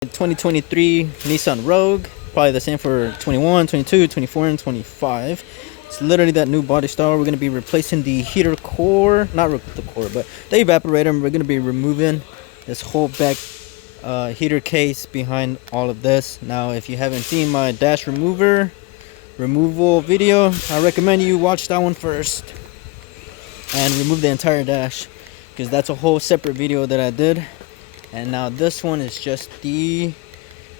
2023 Nissan Rogue, probably the same for 21, 22, 24, and 25. It's literally that new body style. We're going to be replacing the heater core, not the core, but the evaporator. We're going to be removing this whole back heater case behind all of this. Now, if you haven't seen my dash removal video, I recommend you watch that one first and remove the entire dash, because that's a whole separate video that I did. And now this one is just the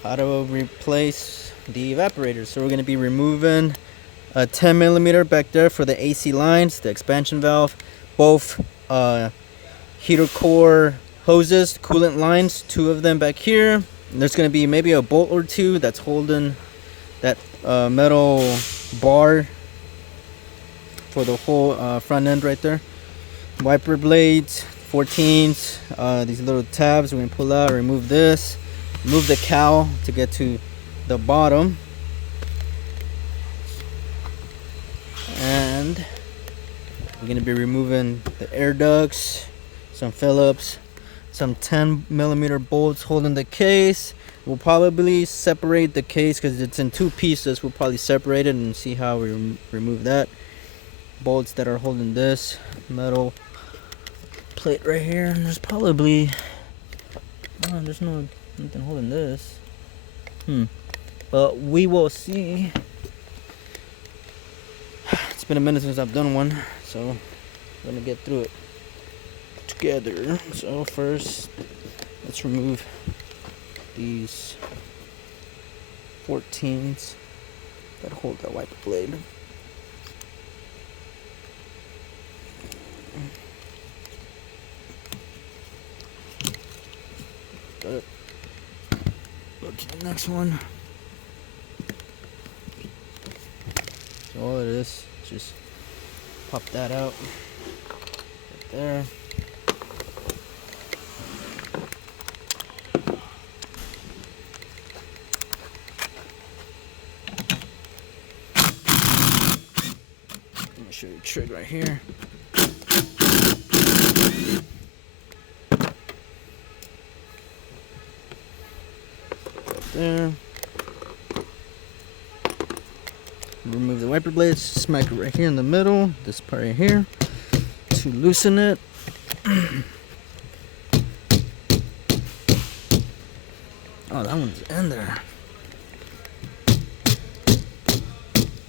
how to replace the evaporator. So we're going to be removing a 10 millimeter back there for the AC lines, the expansion valve, both heater core hoses, coolant lines, two of them back here. And there's going to be maybe a bolt or two that's holding that metal bar for the whole front end right there. Wiper blades, 14s, these little tabs we're going to pull out, remove this, remove the cowl to get to the bottom, and we're going to be removing the air ducts, some Phillips, some 10 millimeter bolts holding the case. We'll probably separate the case because it's in two pieces. We'll probably separate it and see how we remove that. Bolts that are holding this metal plate right here, and there's probably there's nothing holding this. But we will see. It's been a minute since I've done one, so I'm gonna get through it together. So first, let's remove these 14s that hold that wiper blade. Go to the next one. So all it is, just pop that out right there. I'm gonna show you a trick right here. There. Remove the wiper blades, smack it right here in the middle, this part right here, to loosen it. Oh, that one's in there.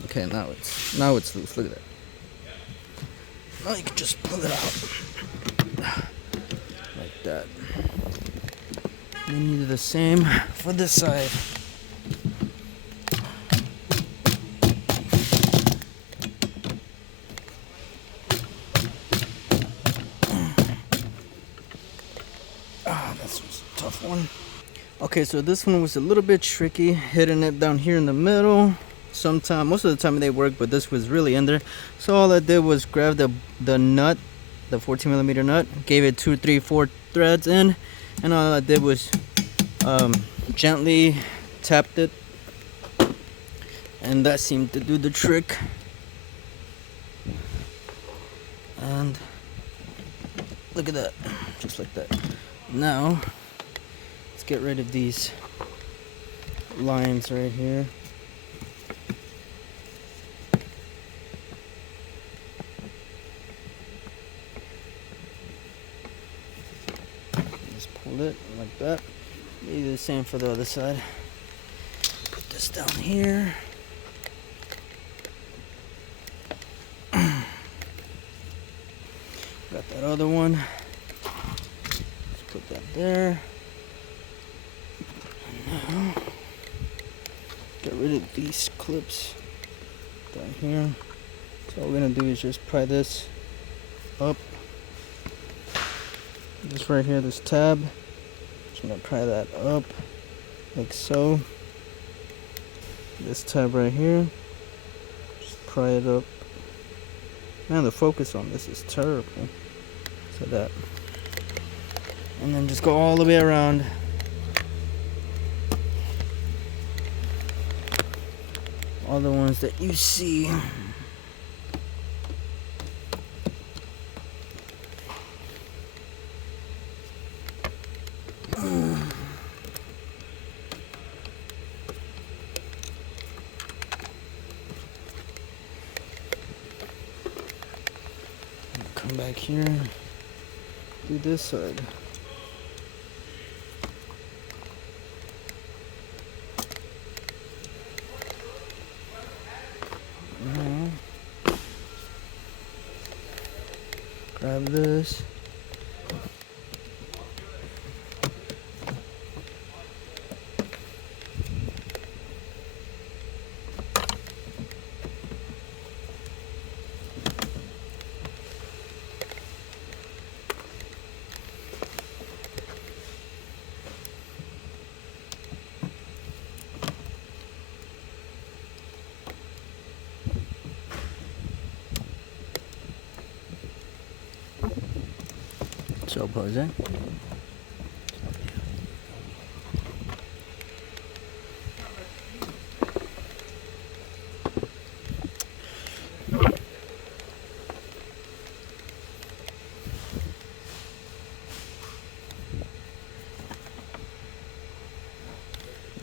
Okay, now it's loose. Look at that. Now you can just pull it out like that. And you do the same for this side. This was a tough one. Okay, so this one was a little bit tricky, hitting it down here in the middle. Most of the time they work, but this was really in there. So all I did was grab the nut, the 14 millimeter nut, gave it 2, 3, 4 threads in, and all I did was gently tapped it, and that seemed to do the trick. And look at that, just like that. Now let's get rid of these lines right here. Just pull it like that. Do the same for the other side. Put this down here. Got that other one. Let's put that there. And now, get rid of these clips down here. So all we're gonna do is just pry this up. This right here, this tab. I'm gonna pry that up like so. This tab right here, just pry it up. Man, the focus on this is terrible. So that, and then just go all the way around. All the ones that you see. Come back here. Do this side. Now, grab this. So pose it.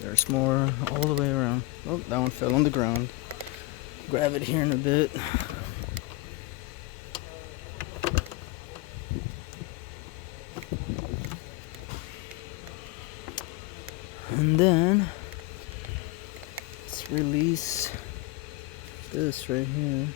There's more all the way around. Oh, that one fell on the ground. Grab it here in a bit. And then let's release this right here.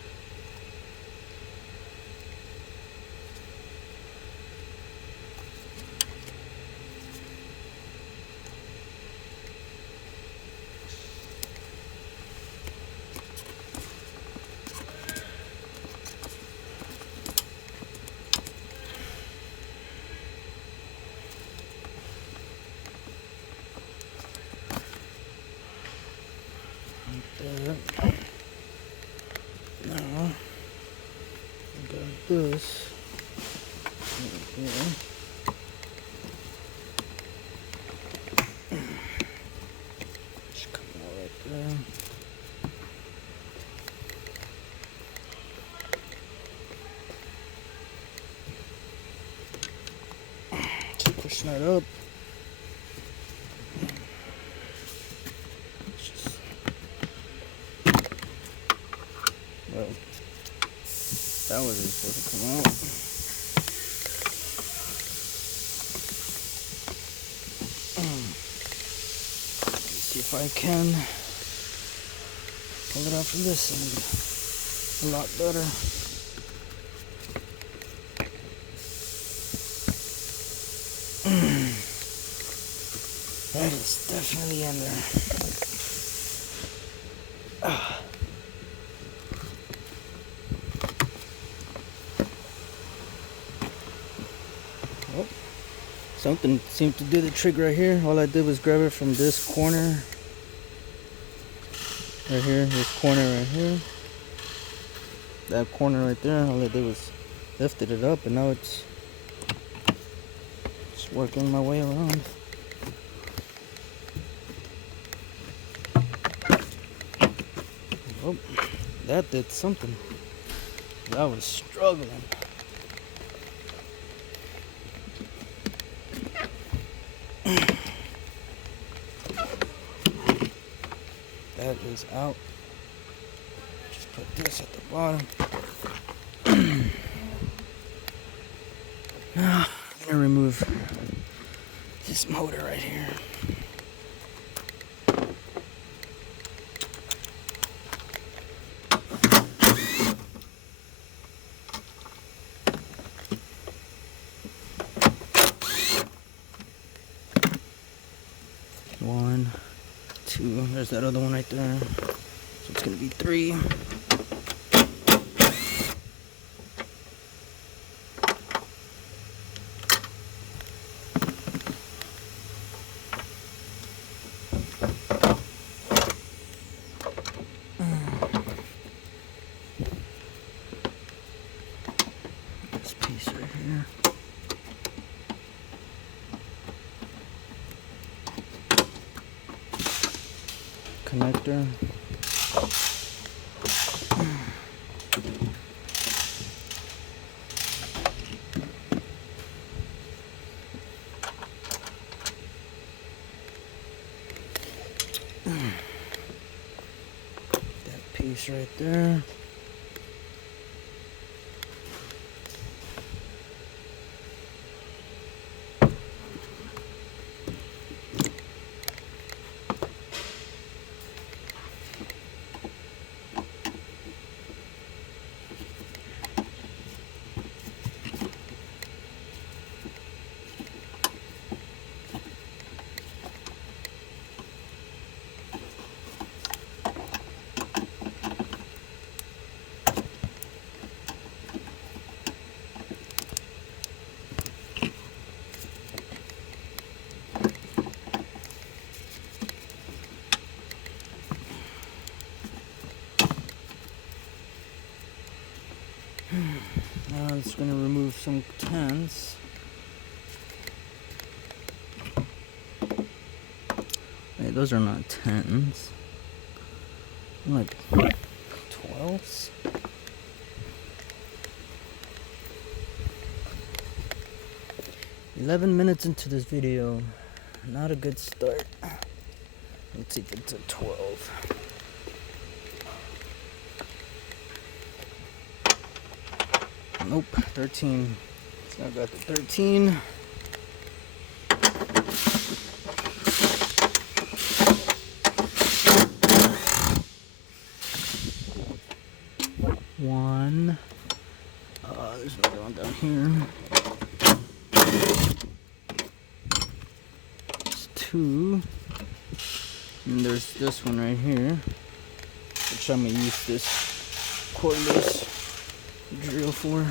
Now, I got this right here. Just come out right there. Just pushing that up. Well, that wasn't supposed to come out. Let's see if I can pull it out from this end. A lot better. That is definitely in there. Oh, something seemed to do the trick right here. All I did was grab it from this corner. Right here, this corner right here. That corner right there, all I did was lifted it up, and now it's working my way around. Oh, that did something. I was struggling. That is out. Just put this at the bottom. Now, I'm gonna remove this motor right here. One, two, there's that other one right there. So it's gonna be three. This piece right here. Connector. That piece right there. 10s. Wait, those are not 10s. Like 12s. "11 minutes into this video. Not a good start. Let's see if it's a 12. Nope, 13. So I got the 13. One. There's another one down here. There's 2. And there's this one right here, which I'm gonna use this cordless drill for.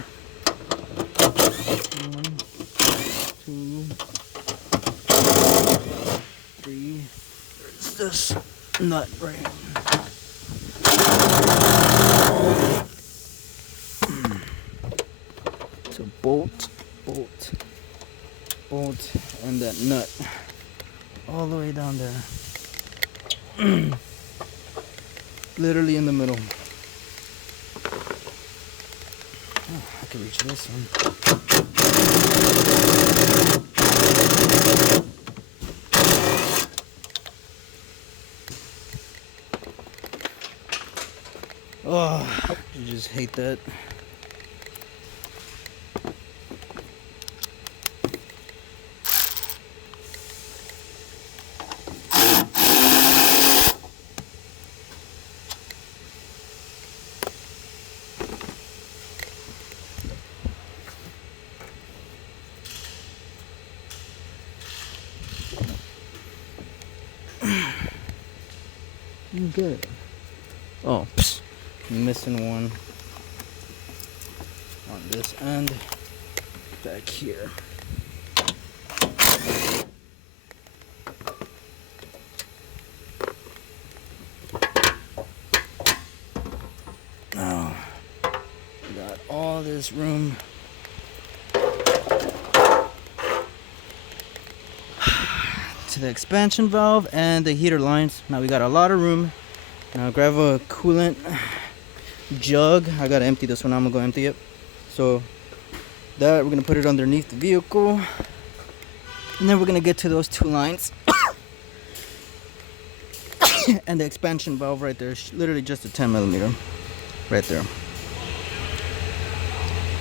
1, 2, 3. There's this nut right here. So bolt, and that nut all the way down there. Literally in the middle. Oh, I can reach this one. Oh, you just hate that. Good. Oh, I'm missing one on this end back here. Now, got all this room. To the expansion valve and the heater lines. Now we got a lot of room. Now grab a coolant jug. I gotta empty this one. I'm gonna go empty it. So that we're gonna put it underneath the vehicle, and then we're gonna get to those 2 lines and the expansion valve right there. Literally just a 10mm right there.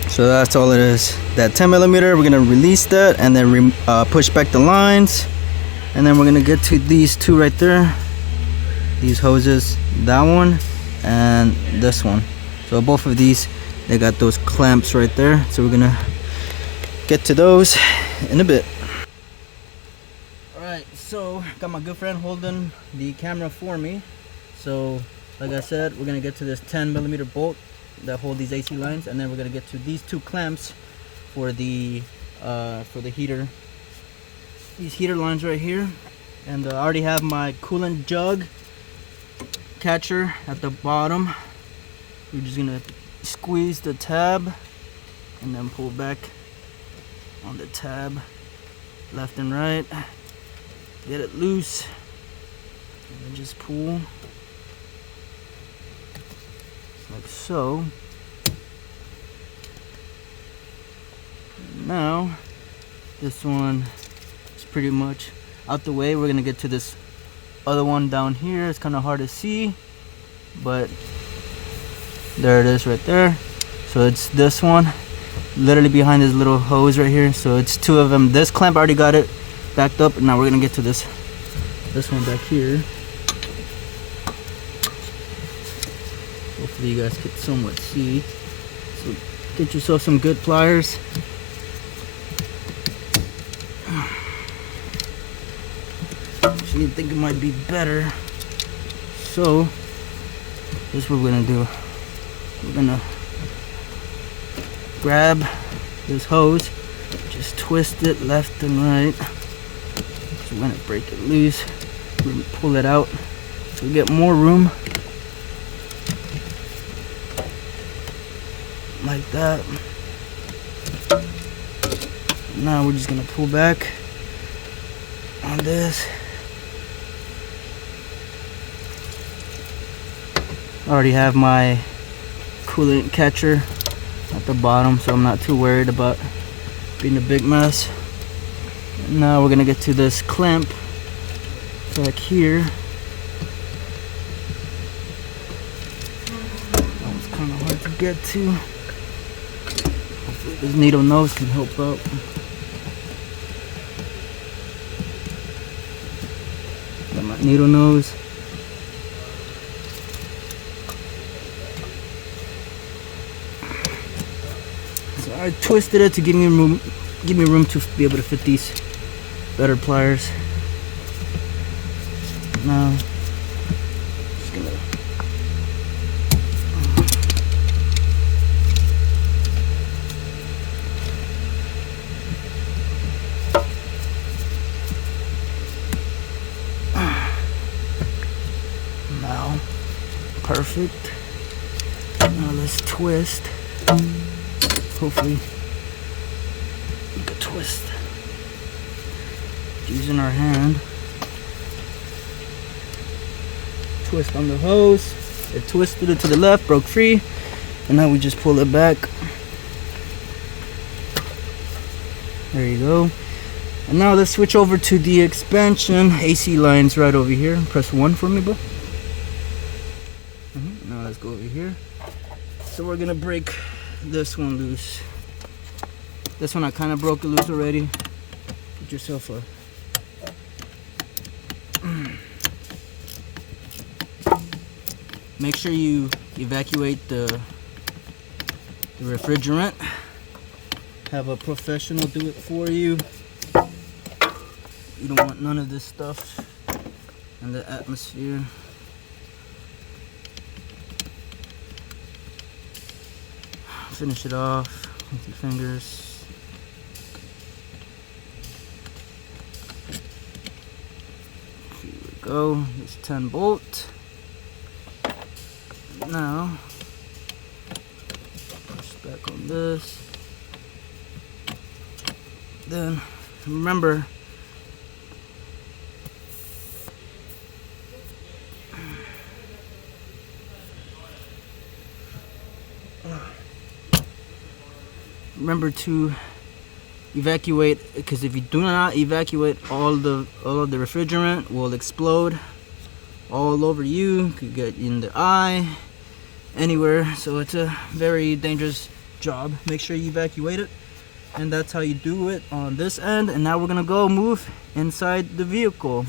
So that's all it is. That 10mm, we're gonna release that and then push back the lines. And then we're gonna get to these 2 right there, these hoses, that one and this one. So both of these, they got those clamps right there. So we're gonna get to those in a bit. Alright, so got my good friend holding the camera for me. So like I said, we're gonna get to this 10mm bolt that hold these AC lines, and then we're gonna get to these 2 clamps for the heater. These heater lines right here, and I already have my coolant jug catcher at the bottom. We're just gonna squeeze the tab and then pull back on the tab left and right, get it loose, and then just pull like so. Now this one is pretty much out the way. We're gonna get to this other one down here. It's kind of hard to see, but there it is right there. So it's this one, literally behind this little hose right here. So it's 2 of them. This clamp already got it backed up. Now we're gonna get to this one back here. Hopefully you guys can somewhat see. So get yourself some good pliers. Actually, I think it might be better. So this is what we're gonna do. We're gonna grab this hose, just twist it left and right. So we're gonna break it loose, we're gonna pull it out so we get more room, like that. Now we're just gonna pull back on this. I already have my coolant catcher at the bottom, so I'm not too worried about being a big mess. Now we're gonna get to this clamp back here. That one's kind of hard to get to. Hopefully this needle nose can help out. Got my needle nose. So I twisted it to give me room to be able to fit these better pliers. Now, just gonna now, perfect. Now let's twist. Hopefully, we can twist using our hand. Twist on the hose. It twisted it to the left, broke free, and now we just pull it back. There you go. And now let's switch over to the expansion AC lines right over here. Press 1 for me, bro. Now let's go over here. So we're gonna break this one loose. This one I kind of broke it loose already. Get yourself a make sure you evacuate the refrigerant. Have a professional do it for you. You don't want none of this stuff in the atmosphere. Finish it off with your fingers. Here we go. It's 10 bolt. Now, push back on this. Then, remember, to evacuate, because if you do not evacuate, all of the refrigerant will explode all over you. Could get in the eye, anywhere. So it's a very dangerous job. Make sure you evacuate it, and that's how you do it on this end. And now we're gonna go move inside the vehicle.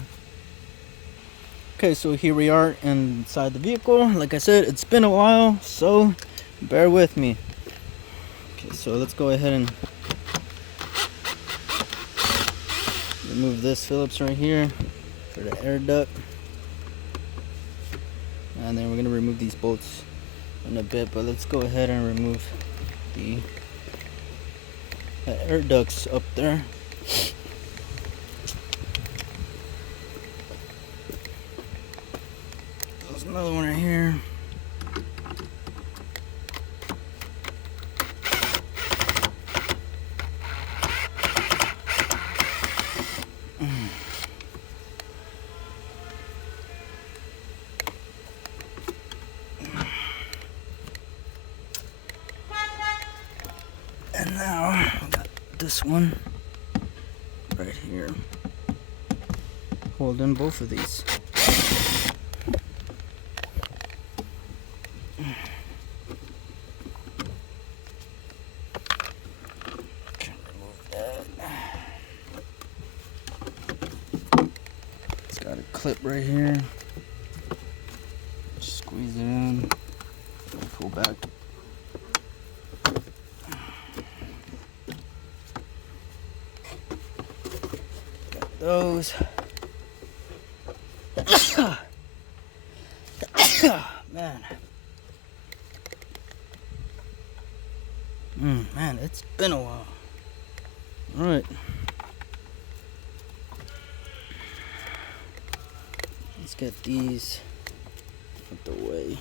Okay, so here we are inside the vehicle. Like I said, it's been a while, so bear with me. Okay, so let's go ahead and remove this Phillips right here for the air duct. And then we're going to remove these bolts in a bit, but let's go ahead and remove the air ducts up there. There's another one right here. And now I got this one right here, holding both of these. Can remove that. It's got a clip right here. Just squeeze it in, pull back. Those. Man. Man, it's been a while. Alright. Let's get these out the way.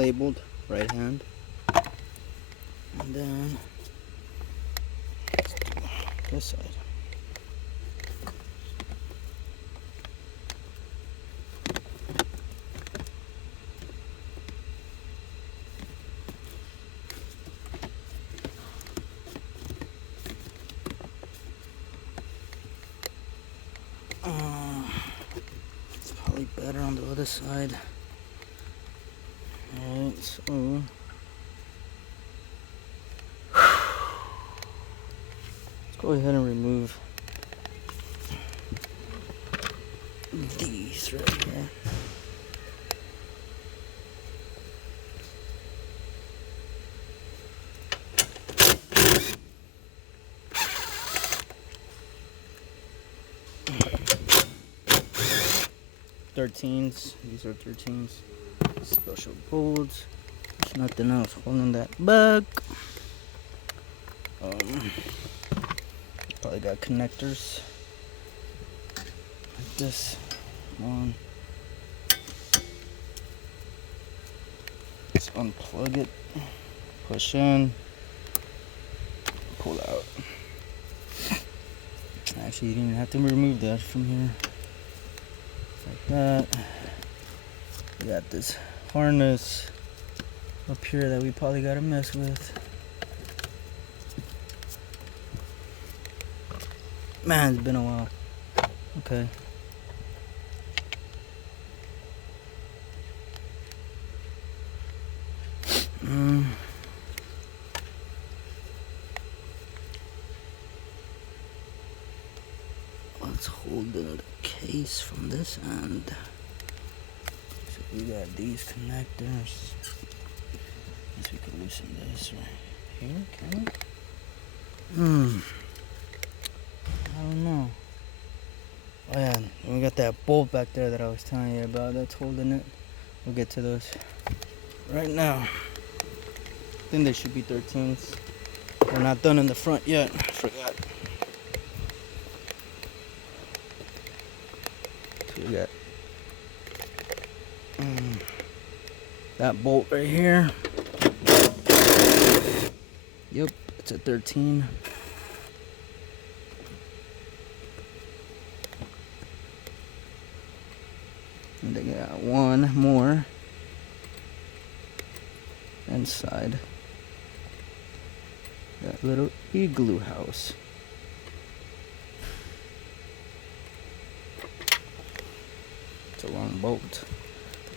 labeled right hand. And then let's do this side. It's probably better on the other side. Alright, so let's go ahead and remove these right here. These are 13s. Special bolts. There's nothing else holding that back. Probably got connectors like this one. Let's unplug it, push in, pull out. Actually, you didn't even have to remove that from here. Like that. We got this harness up here that we probably gotta mess with. Man, it's been a while. Okay. Let's hold in the case from this end. So we got these connectors. Guess we can loosen this right here, can we? I don't know. Oh yeah, and we got that bolt back there that I was telling you about that's holding it. We'll get to those right now. I think they should be 13s. We're not done in the front yet. I forgot. So we got that bolt right here. Yep, it's a 13. And they got one more inside that little igloo house. It's a long bolt.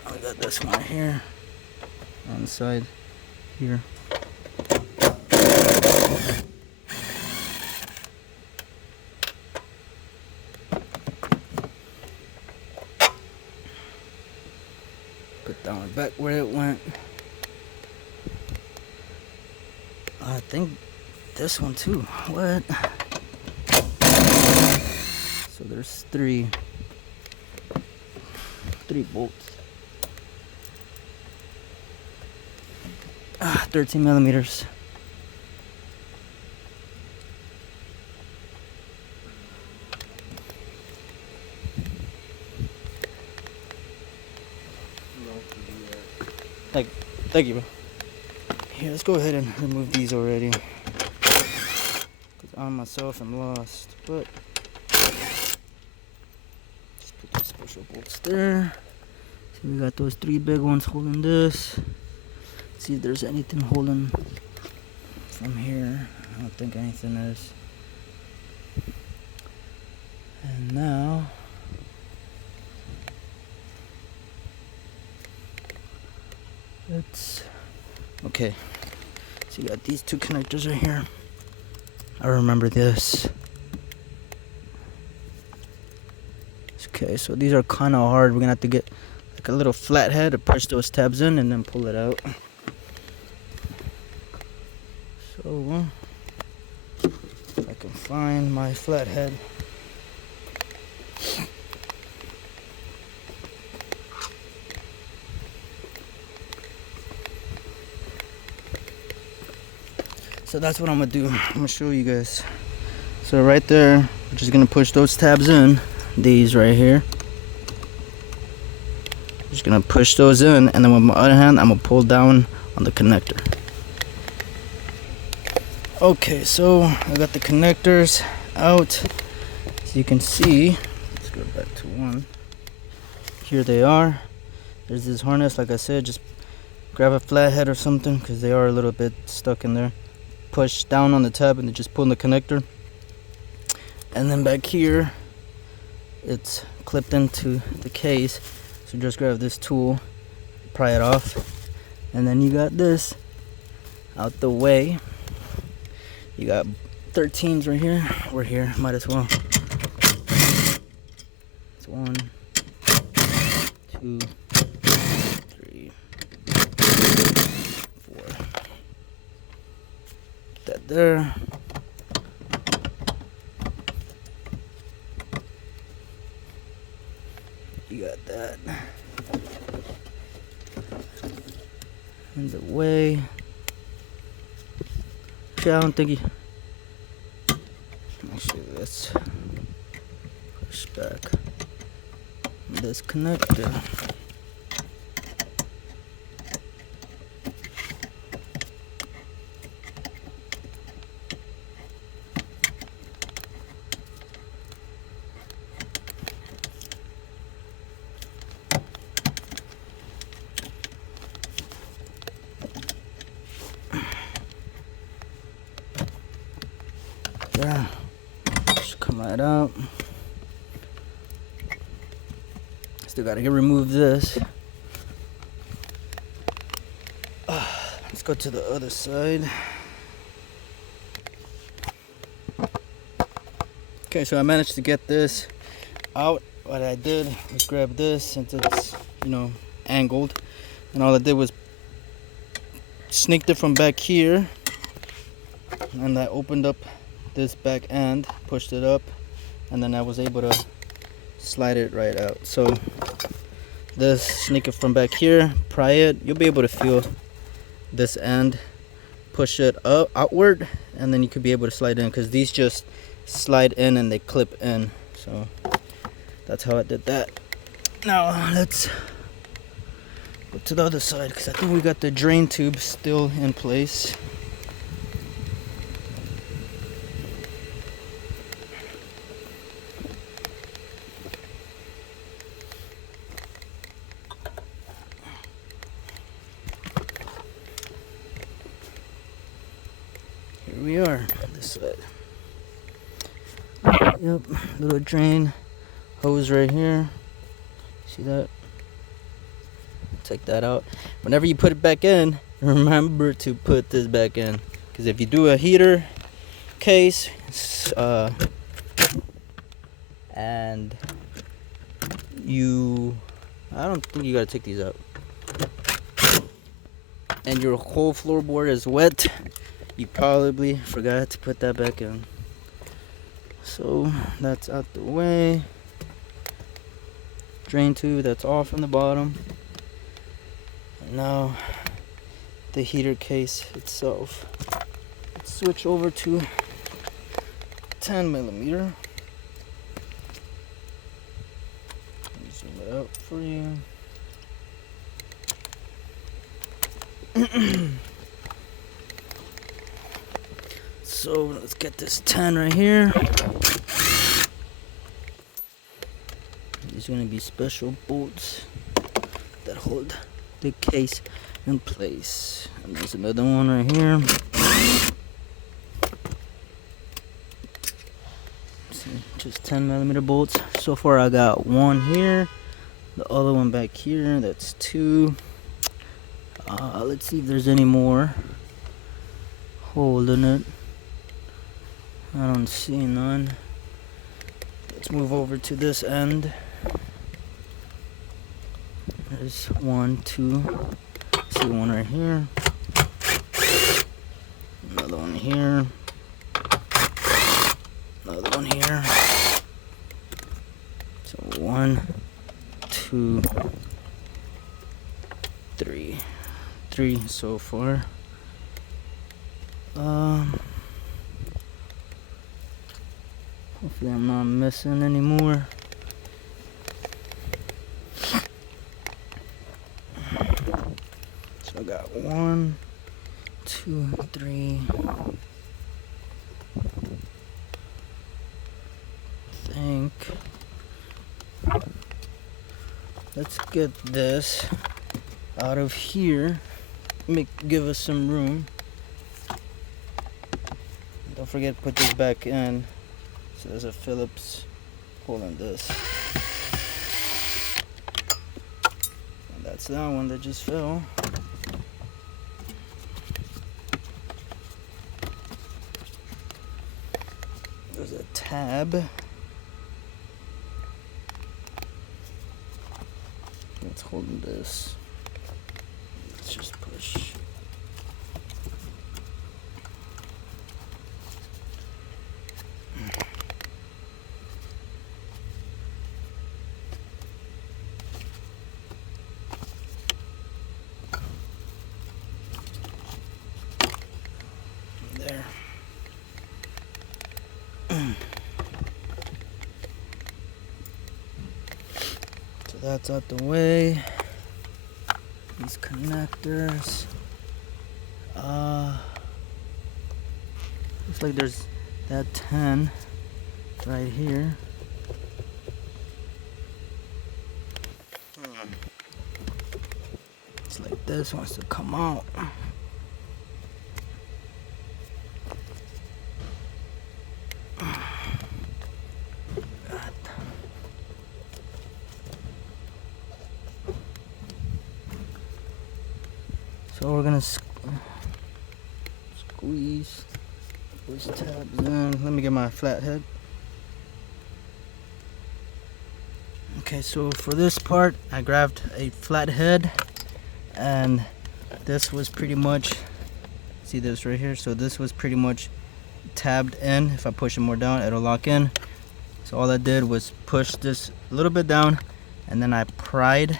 I got this one here on the side here. Put that one back where it went. I think this one too. What? So there's three bolts. 13 millimeters. Thank you, bro. Here, let's go ahead and remove these already. Cause I myself am lost, but just put those special bolts there. So we got those three big ones holding this. Let's see if there's anything holding from here. I don't think anything is. And now let's okay. So you got these two connectors right here. I remember this. Okay, so these are kind of hard. We're gonna have to get like a little flathead to push those tabs in and then pull it out. So if I can find my flathead. So that's what I'm gonna do. I'm gonna show you guys. So right there, we're just gonna push those tabs in. These right here. Just gonna push those in, and then with my other hand I'm gonna pull down on the connector. Okay, so I got the connectors out. As you can see, let's go back to one. Here they are. There's this harness, like I said, just grab a flathead or something because they are a little bit stuck in there. Push down on the tab and then just pull in the connector. And then back here, it's clipped into the case. So just grab this tool, pry it off, and then you got this out the way. You got 13s right here. We're here, might as well. It's 1, 2, 3, 4. Put that there. You got that in the way. I don't think you. Actually, let's push back this connector. Yeah, just come right out. Still gotta remove this. Let's go to the other side. Okay, so I managed to get this out. What I did was grab this since it's, angled, and all I did was sneaked it from back here, and I opened up this back end, pushed it up, and then I was able to slide it right out. So this, sneak it from back here, pry it, you'll be able to feel this end, push it up outward, and then you could be able to slide in, because these just slide in and they clip in. So that's how I did that. Now let's go to the other side, because I think we got the drain tube still in place. Here we are, this side. Yep, little drain hose right here. See that? Take that out. Whenever you put it back in, remember to put this back in, because if you do a heater case, and I don't think you gotta take these out, and your whole floorboard is wet, you probably forgot to put that back in. So that's out the way. Drain tube, that's off from the bottom. And now the heater case itself. Let's switch over to 10mm. Zoom it out for you. So let's get this 10 right here. These are going to be special bolts that hold the case in place. And there's another one right here. See, just 10mm bolts. So far I got one here, the other one back here, that's 2. Let's see if there's any more holding it. I don't see none. Let's move over to this end. There's 1, 2. See one right here. Another one here. Another one here. So 1, 2, 3. 3 so far. Hopefully I'm not missing any more. 1, 2, 3. I think. Let's get this out of here. Give us some room. Don't forget to put this back in. So there's a Phillips holding this. And that's that one that just fell. There's a tab. It's holding this. Let's just push. There. So that's out the way. These connectors. Looks like there's that 10 right here. It's like this wants to come out. So we're gonna squeeze those tabs in. Let me get my flathead. Okay, so for this part, I grabbed a flathead, and this was pretty much, see this right here? So this was pretty much tabbed in. If I push it more down, it'll lock in. So all I did was push this a little bit down, and then I pried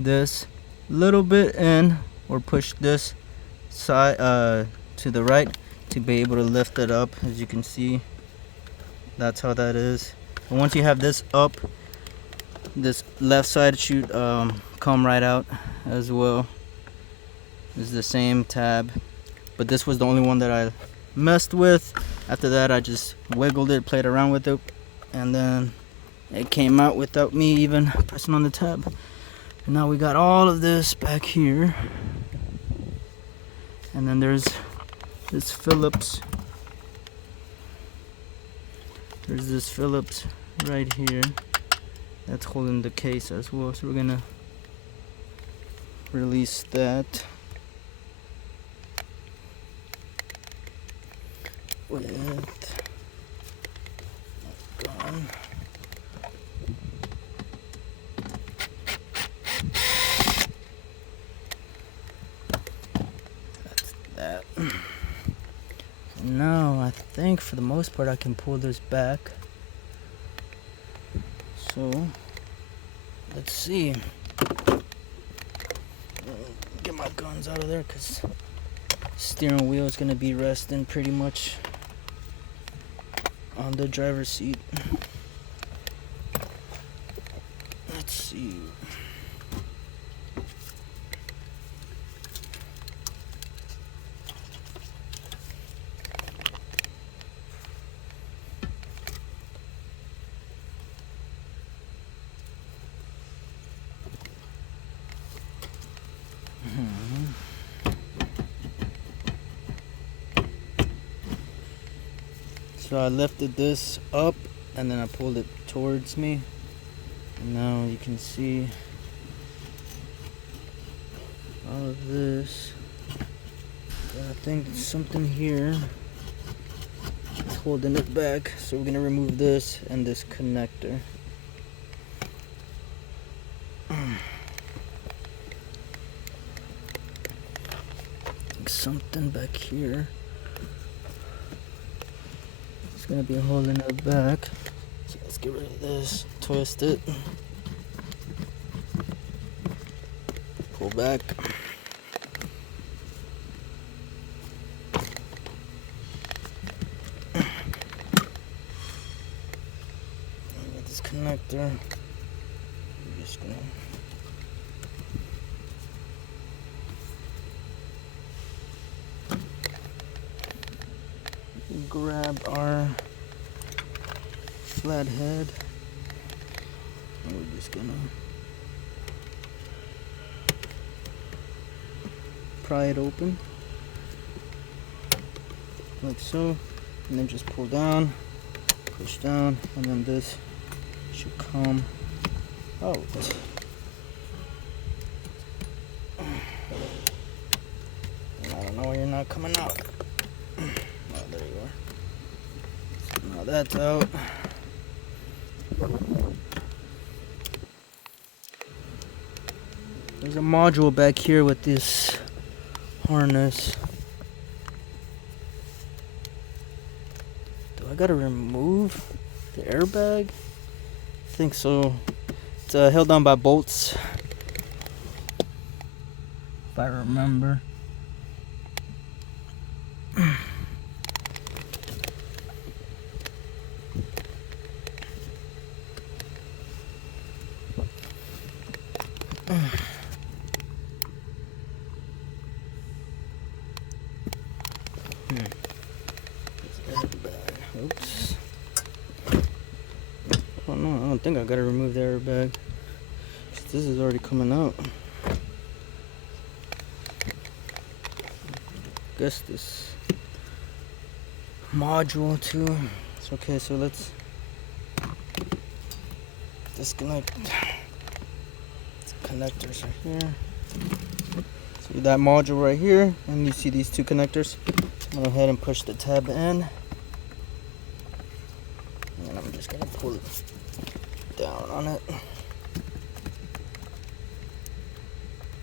this little bit in, or push this side to the right to be able to lift it up. As you can see, that's how that is. And once you have this up, this left side should come right out as well. This is the same tab, but this was the only one that I messed with. After that, I just wiggled it, played around with it, and then it came out without me even pressing on the tab. And now we got all of this back here. And then there's this Phillips. There's this Phillips right here that's holding the case as well. So we're gonna release that with gun. That. Now I think for the most part I can pull this back. So let's see. Get my guns out of there because steering wheel is gonna be resting pretty much on the driver's seat. Let's see. So I lifted this up and then I pulled it towards me, and now you can see all of this. But I think something here is holding it back, so we're gonna remove this and this connector. Something back here. It's gonna be holding it back. So let's get rid of this. Twist it. Pull back. Got this connector. I'm just gonna grab our flathead. And we're just gonna pry it open like so, and then just pull down, push down, and then this should come out. I don't know why you're not coming out. Oh, there you are. So now that's out. There's a module back here with this harness. Do I gotta remove the airbag? I think so. It's held on by bolts, if I remember. Oops. Oh no, I don't think I gotta remove the airbag. This is already coming out. Guess this module too. It's okay, so let's disconnect. Connectors right here. See that module right here, and you see these two connectors. Go ahead and push the tab in, and I'm just gonna pull it down on it.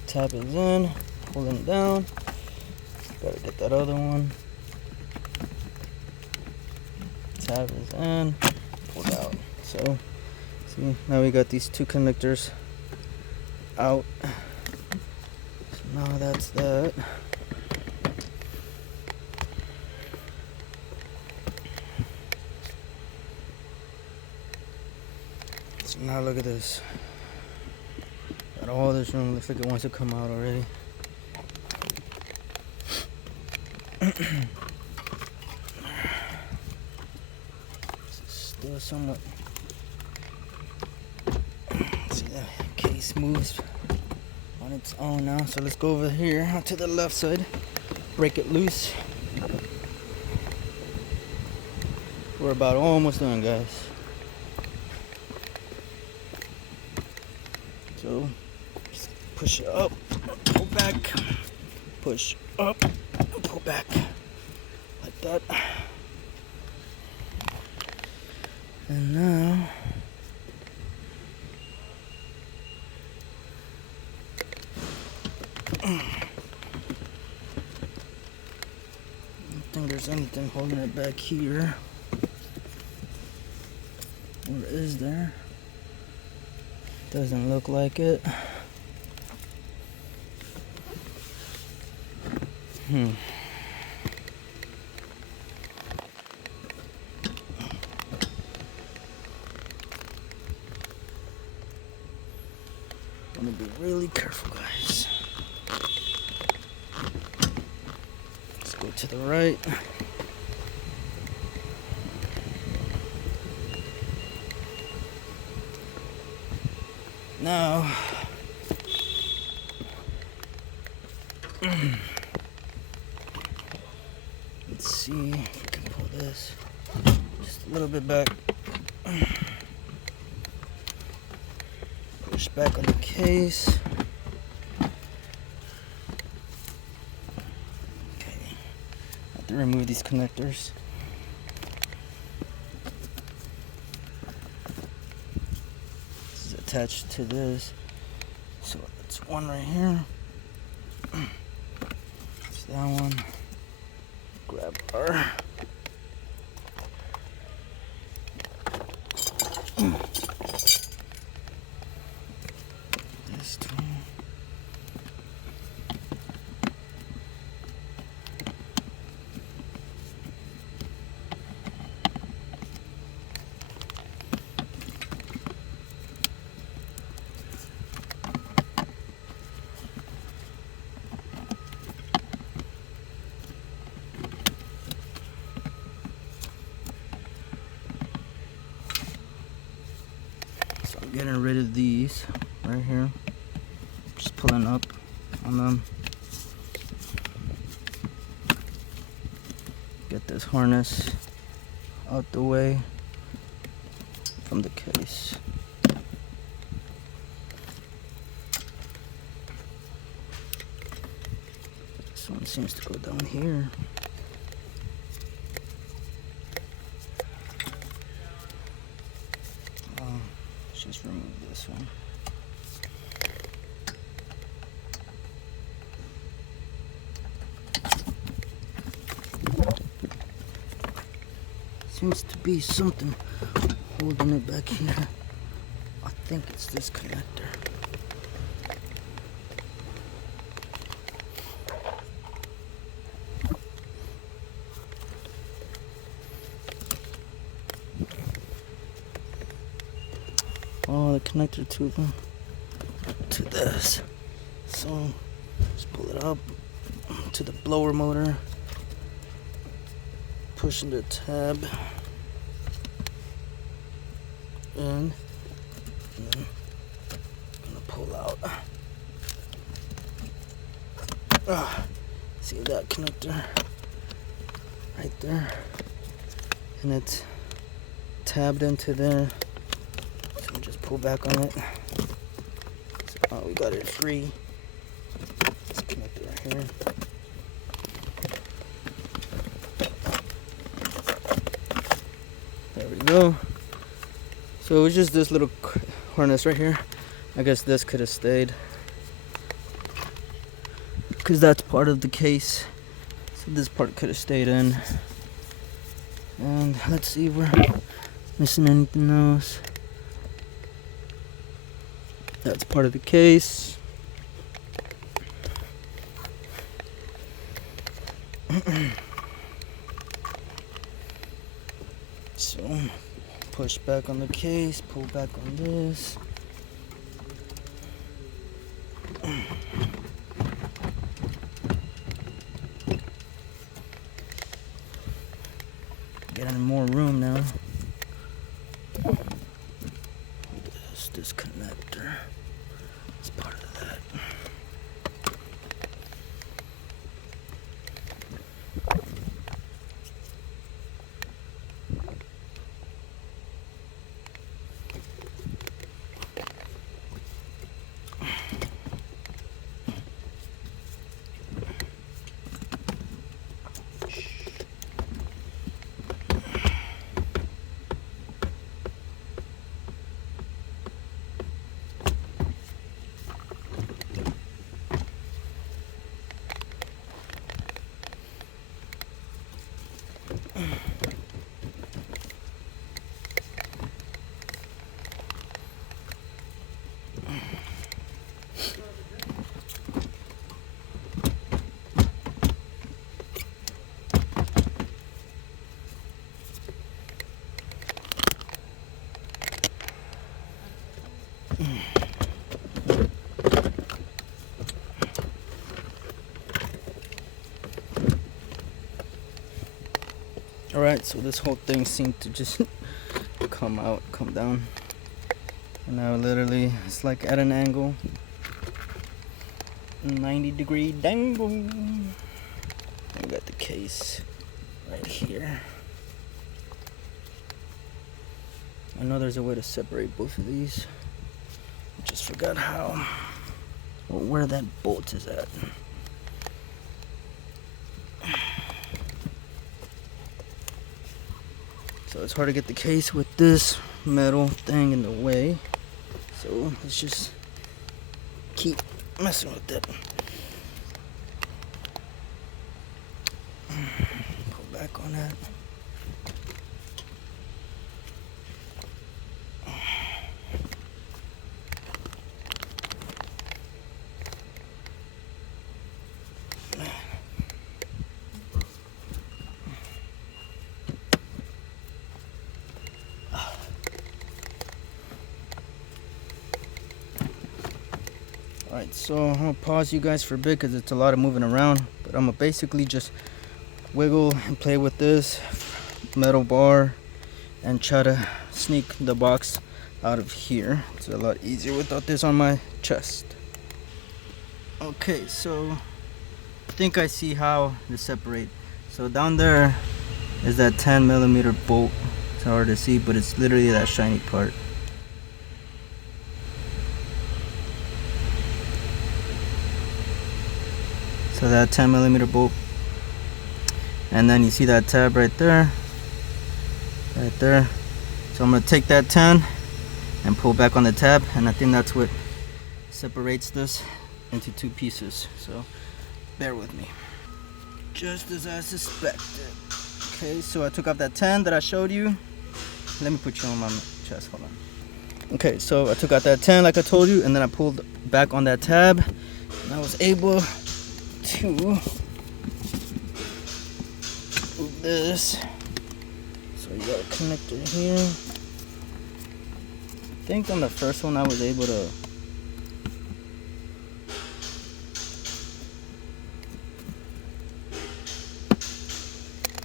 Tab is in, pulling it down. Gotta get that other one. Tab is in, pulled out. So, see, now we got these two connectors out. So now that's that. So now look at this. Got all this room. Looks like it wants to come out already. Still somewhat. See, that case moves on its own now. So let's go over here to the left side, break it loose. We're about almost done, guys. So just push it up, pull back, push up, pull back, like that. And now I don't think there's anything holding it back here. Or is there? Doesn't look like it. I'm gonna be really careful, guys. Let's go to the right. Now, let's see if we can pull this just a little bit back. Push back on the case. Okay, I have to remove these connectors. Attached to this, so it's one right here. It's that one. Grab our this tool. getting rid of these right here. Just pulling up on them. Get this harness out the way from the case. This one seems to go down here. Let's just remove this one. Seems to be something holding it back here. I think it's this connector. Oh, the connector to this. So just pull it up to the blower motor. Pushing the tab in, and then I'm gonna pull out. See that connector right there, and it's tabbed into there. So we just pull back on it. So, we got it free. This connector right here. There we go. So it was just this little harness right here. I guess this could have stayed, because that's part of the case. So this part could have stayed in. And let's see if we're missing anything else. That's part of the case. So push back on the case, pull back on this. Getting more room now. This connector. It's part of that. Alright, so this whole thing seemed to just come down. And now literally it's like at an angle. 90-degree dangle. We got the case right here. I know there's a way to separate both of these. I just forgot how, or where that bolt is at. So it's hard to get the case with this metal thing in the way. So let's just keep messing with it. Pull back on that. Alright, so I'm gonna pause you guys for a bit because it's a lot of moving around, but I'm gonna basically just wiggle and play with this metal bar and try to sneak the box out of here. It's a lot easier without this on my chest. Okay, so I think I see how to separate. So down there is that 10mm bolt. It's hard to see, but it's literally that shiny part. So that 10mm bolt, and then you see that tab right there. So I'm gonna take that 10 and pull back on the tab, and I think that's what separates this into two pieces. So bear with me. Just as I suspected. Okay, so I took off that 10 that I showed you. Let me put you on my chest, hold on. Okay, so I took out that 10 like I told you, and then I pulled back on that tab, and I was able to move this. So you got a connector here. I think on the first one I was able to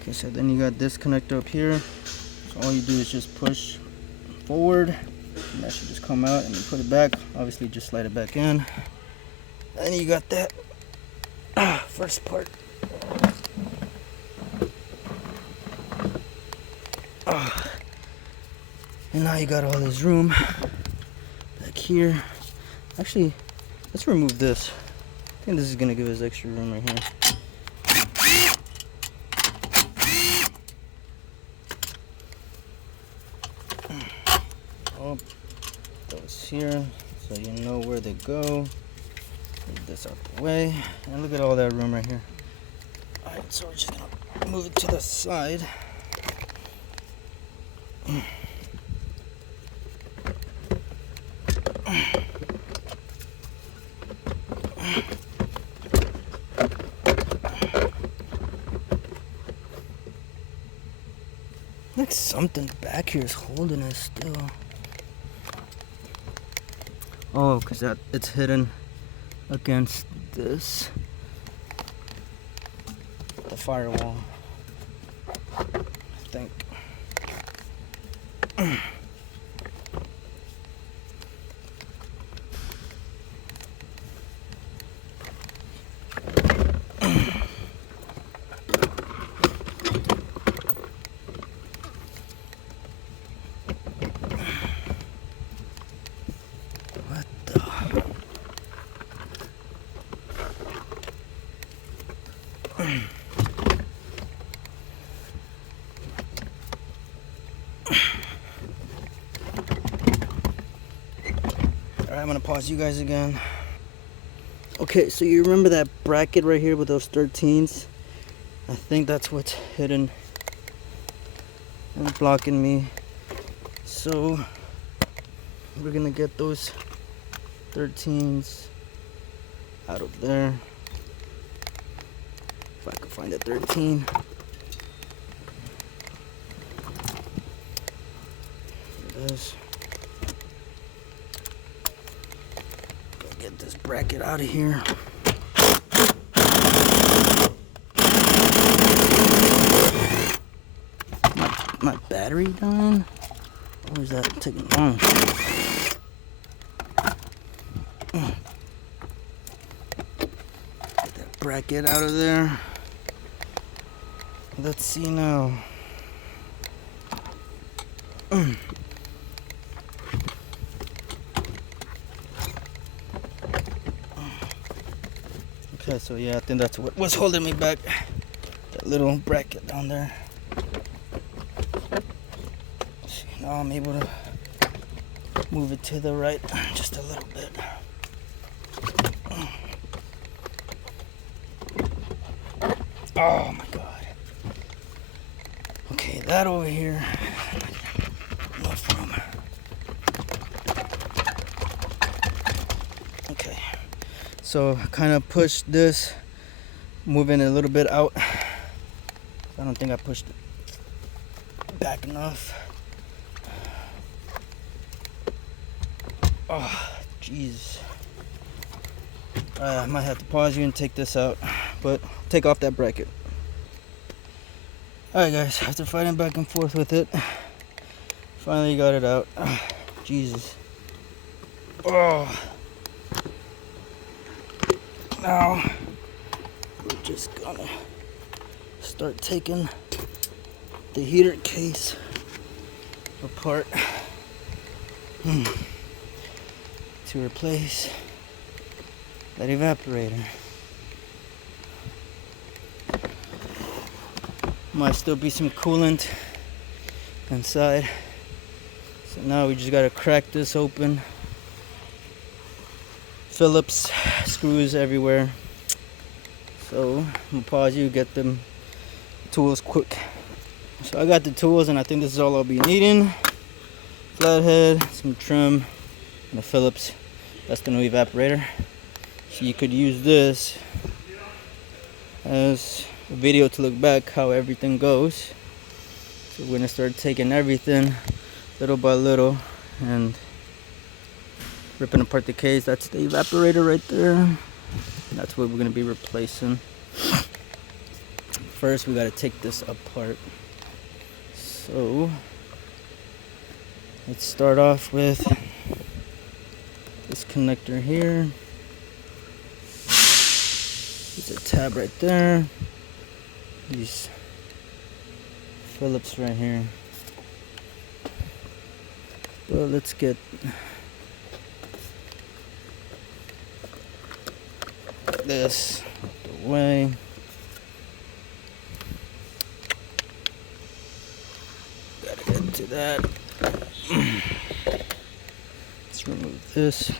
okay, so then you got this connector up here. So all you do is just push forward, and that should just come out, and you put it back. Obviously just slide it back in. And you got that first part. And now you got all this room back here. Actually, let's remove this. I think this is gonna give us extra room right here. Oh, those here, so you know where they go. Move this out the way, and look at all that room right here. Alright, so we're just gonna move it to the side. Like something back here is holding us still. Oh, because it's hidden against this, the firewall, I think. What the? Alright, I'm gonna pause you guys again. Okay, so you remember that bracket right here with those 13s? I think that's what's hidden and blocking me. So we're gonna get those 13s out of there. If I can find a 13. There it is. Get this bracket out of here. My battery dying? Or is that taking long? Get that bracket out of there. Let's see now. Okay, so yeah, I think that's what was holding me back. That little bracket down there. See, now I'm able to move it to the right just a little bit. Oh my god. Okay, that over here. Enough room. Okay. So kind of push this, moving it a little bit out. I don't think I pushed it back enough. Oh, jeez. I might have to pause you and take this out, but take off that bracket. Alright guys, after fighting back and forth with it, finally got it out. Jesus. Oh. Now we're just gonna start taking the heater case apart to replace that evaporator. Might still be some coolant inside, so now we just gotta crack this open. Phillips screws everywhere, so I'm gonna pause you, get them tools quick. So I got the tools, and I think this is all I'll be needing. Flathead, some trim, and a Phillips. That's the new evaporator. So you could use this as a video to look back how everything goes. So we're gonna start taking everything little by little and ripping apart the case. That's the evaporator right there. That's what we're gonna be replacing. First we gotta take this apart. So let's start off with this connector here. There's a tab right there. These Phillips right here. But let's get this out the way. Gotta get to that. Let's remove this.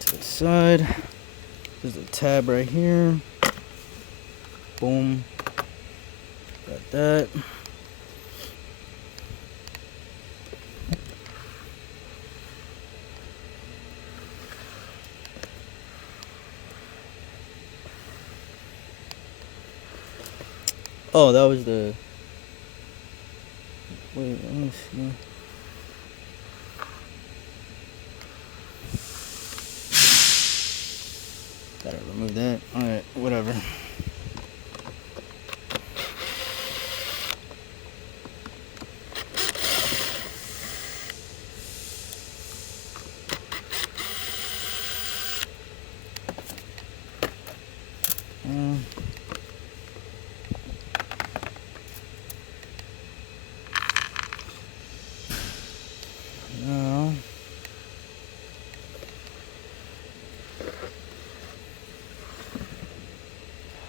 To the side. There's a tab right here. Boom. Got that. Oh, that was the... Wait, let me see. Gotta remove that. Alright, whatever. Now,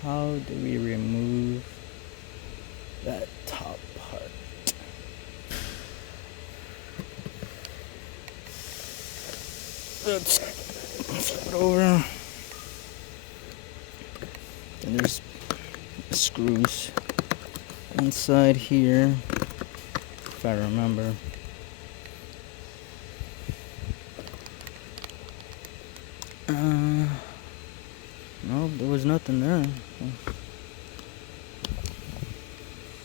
how do we remove that top part? Let's flip it over. And there's screws inside here, if I remember. No, there was nothing there.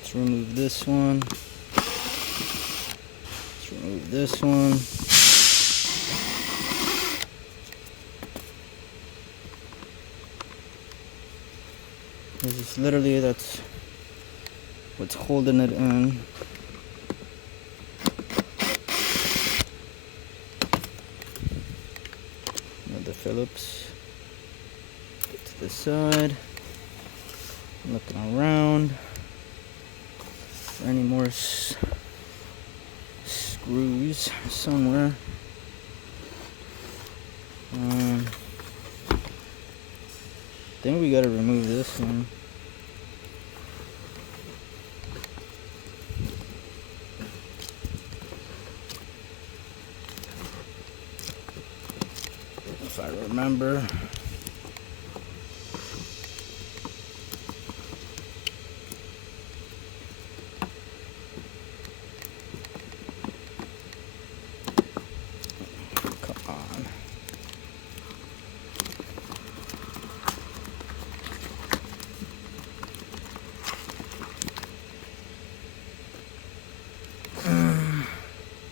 Let's remove this one. Let's remove this one. This is literally, that's what's holding it in. Another Phillips. Get to the side. Looking around for any more screws somewhere. I think we gotta remove this one. If I remember.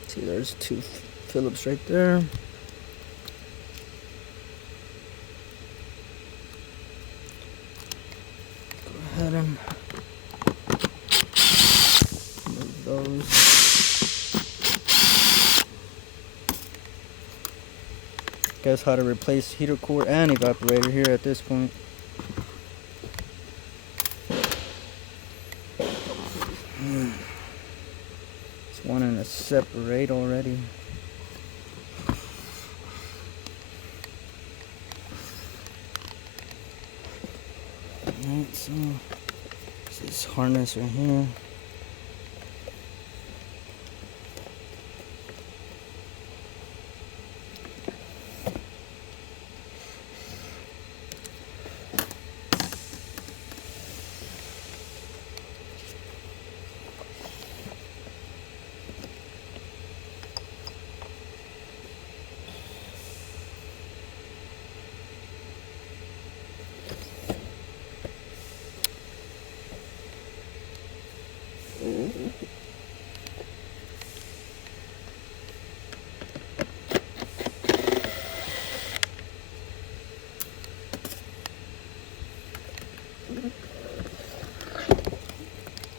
See, there's two Phillips right there. Go at him. Move those. Guess how to replace heater core and evaporator here at this point. It's wanting to separate already. Alright, so this harness right here.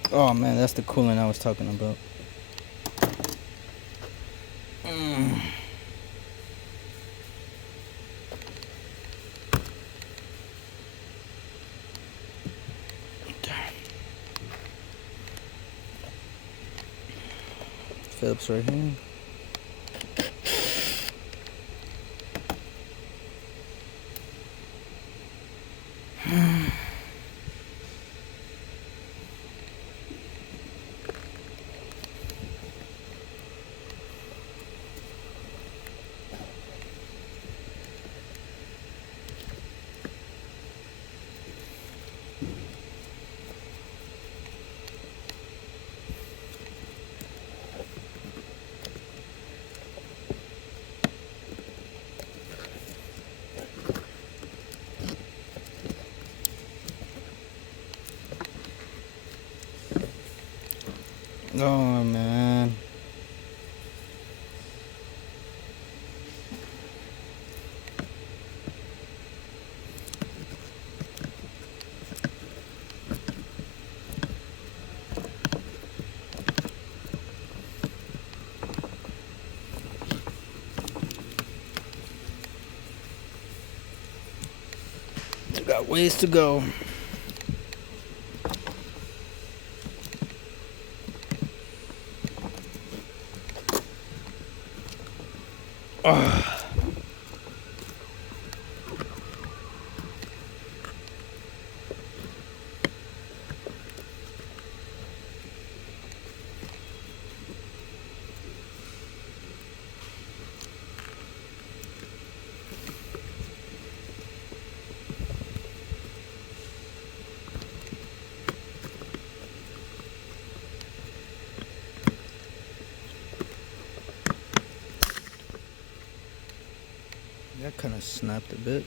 Oh man, that's the coolant I was talking about. Phillips right here. Oh man. We got ways to go. That kind of snapped a bit.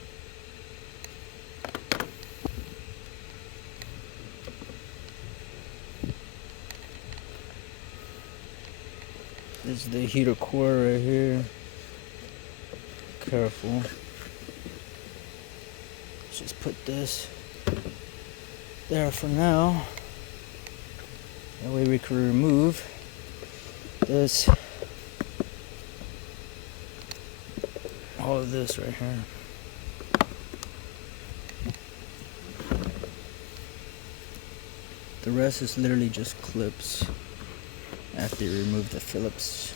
This is the heater core right here. Careful. Let's just put this there for now. That way we can remove this. All of this right here. The rest is literally just clips after you remove the Phillips.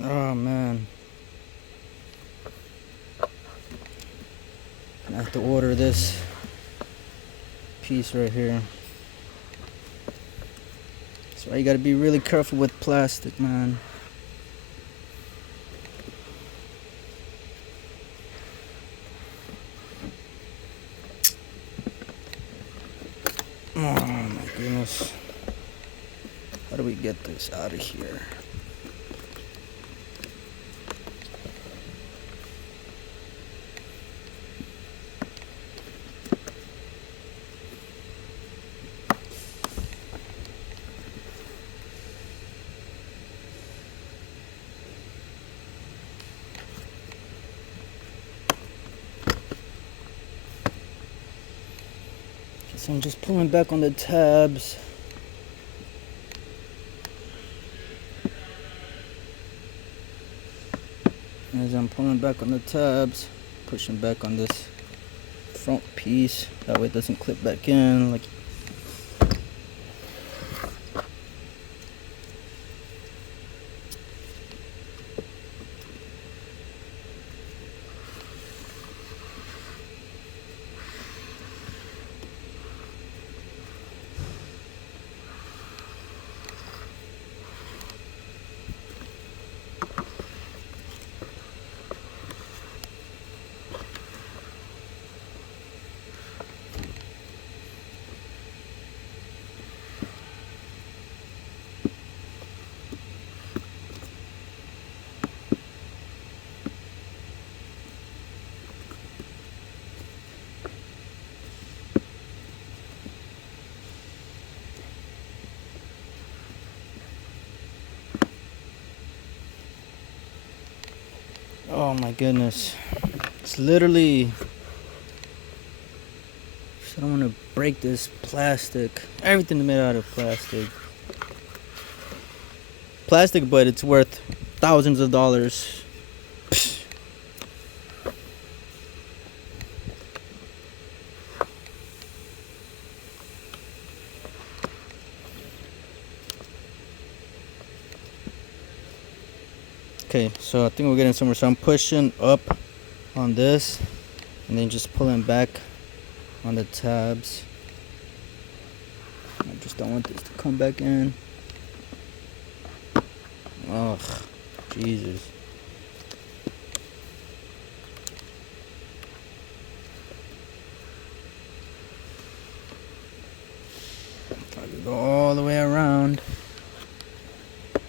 Oh man, I have to order this piece right here. That's why you gotta be really careful with plastic, man. Oh my goodness. How do we get this out of here? So I'm just pulling back on the tabs. As I'm pulling back on the tabs, pushing back on this front piece, that way it doesn't clip back in. Like, oh my goodness. It's literally, I don't want to break this plastic. Everything's made out of plastic. Plastic, but it's worth thousands of dollars. Psh. Okay, so I think we're getting somewhere. So I'm pushing up on this and then just pulling back on the tabs. I just don't want this to come back in. Ugh, Jesus. If I could go all the way around.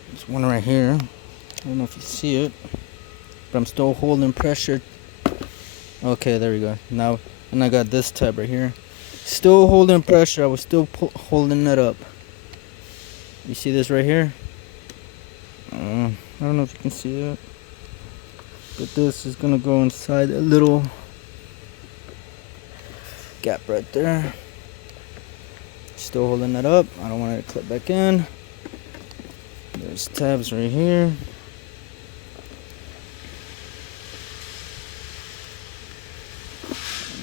There's one right here. I don't know if you see it, but I'm still holding pressure. Okay, there we go. Now, and I got this tab right here. Still holding pressure. I was still holding it up. You see this right here? I don't know if you can see it, but this is gonna go inside a little gap right there. Still holding that up. I don't want it to clip back in. There's tabs right here.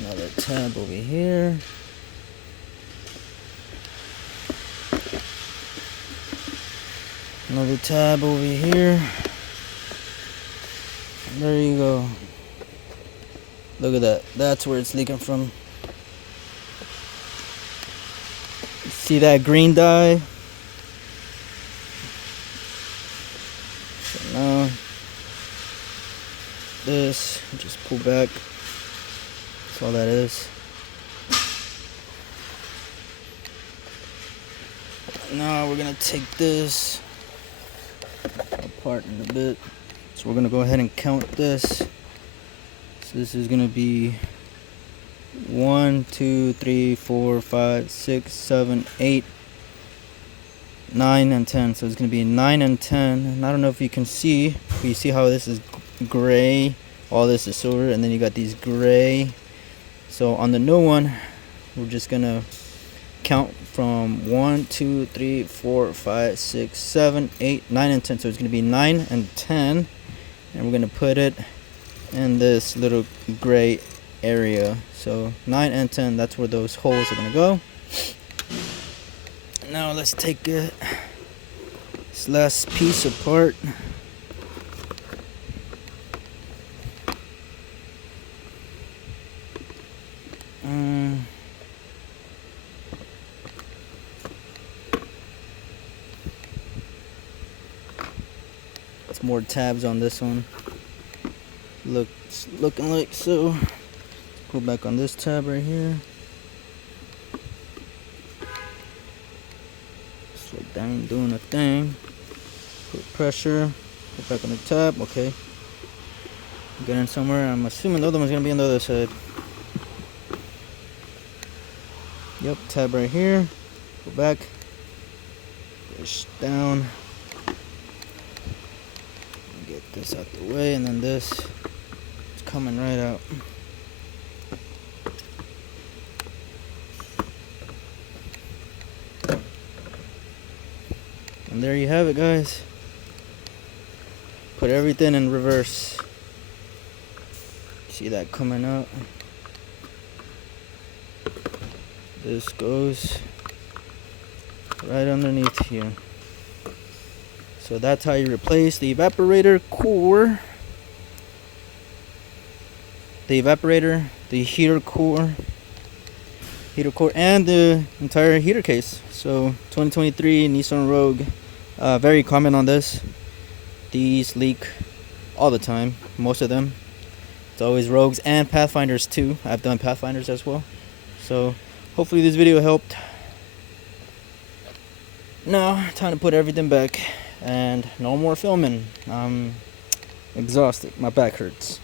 Another tab over here. Another tab over here. There you go. Look at that. That's where it's leaking from. See that green dye? So now this, just pull back. That's all that is. Now we're gonna take this apart in a bit. So we're gonna go ahead and count this. So this is gonna be 1, 2, 3, 4, 5, 6, 7, 8, 9, and 10. So it's gonna be 9 and 10. And I don't know if you can see, but you see how this is gray, all this is silver, and then you got these gray. So on the new one, we're just gonna count from 1, 2, 3, 4, 5, 6, 7, 8, 9, and 10. So it's gonna be 9 and 10, and we're gonna put it in this little gray area. So 9 and 10, that's where those holes are gonna go. Now let's take this last piece apart. It's more tabs on this one. Looking like so. Pull back on this tab right here. like that ain't doing a thing. Put pressure. Put back on the tab. Okay. Get in somewhere. I'm assuming the other one's gonna be on the other side. Yep, tab right here. Go back. Push down. Get this out the way, and then this is coming right out. And there you have it, guys. Put everything in reverse. See that coming out? This goes right underneath here. So that's how you replace the evaporator core. The evaporator, the heater core, and the entire heater case. So 2023 Nissan Rogue. Very common on this. These leak all the time, most of them. It's always Rogues and Pathfinders too. I've done Pathfinders as well. So hopefully this video helped. Now time to put everything back and no more filming. I'm exhausted. My back hurts.